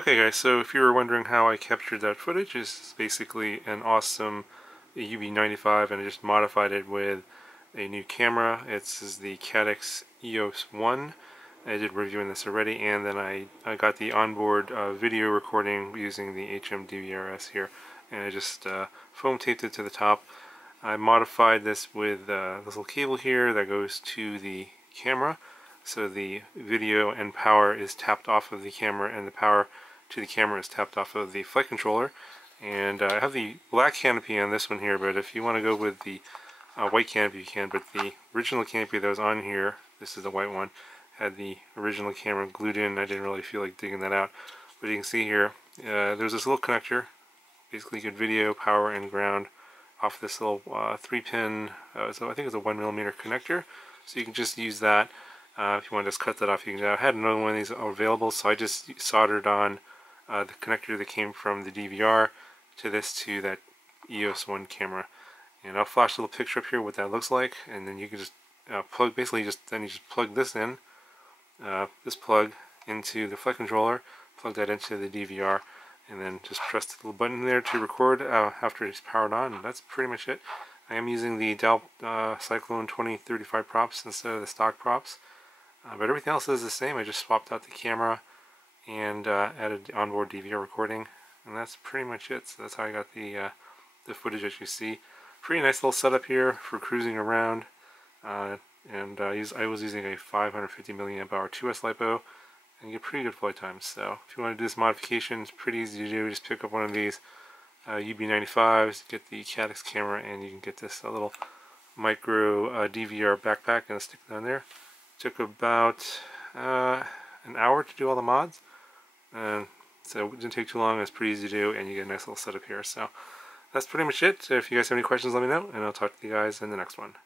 Okay guys, so if you were wondering how I captured that footage, it's basically an awesome Youbi95 and I just modified it with a new camera. It's the Caddx EOS1. I did reviewing this already, and then I got the onboard video recording using the HMDVR-S here, and I just foam taped it to the top. I modified this with this little cable here that goes to the camera, so the video and power is tapped off of the camera and the power to the camera is tapped off of the flight controller. And I have the black canopy on this one here, but if you want to go with the white canopy you can, but the original canopy that was on here, this is the white one, had the original camera glued in. I didn't really feel like digging that out, but you can see here there's this little connector. Basically you get video, power, and ground off this little 3-pin, so I think it's a 1mm connector, so you can just use that. If you want to just cut that off, you can. I had another one of these available, so I just soldered on the connector that came from the DVR to that EOS1 camera. And I'll flash a little picture up here what that looks like, and then you can just plug, basically you just plug this in, this plug into the flight controller, plug that into the DVR, and then just press the little button there to record after it's powered on, and that's pretty much it. I am using the Dell Cyclone 2035 props instead of the stock props, but everything else is the same. I just swapped out the camera and added the onboard DVR recording, and that's pretty much it. So that's how I got the footage that you see. Pretty nice little setup here for cruising around, and I was using a 550 milliamp hour 2S LiPo, and you get pretty good flight times. So if you want to do this modification, it's pretty easy to do. Just pick up one of these Youbi95s, get the Caddx camera, and you can get this little micro DVR backpack and stick it on there. Took about an hour to do all the mods, so it didn't take too long. It's pretty easy to do, and you get a nice little setup here. So that's pretty much it. So if you guys have any questions, let me know, and I'll talk to you guys in the next one.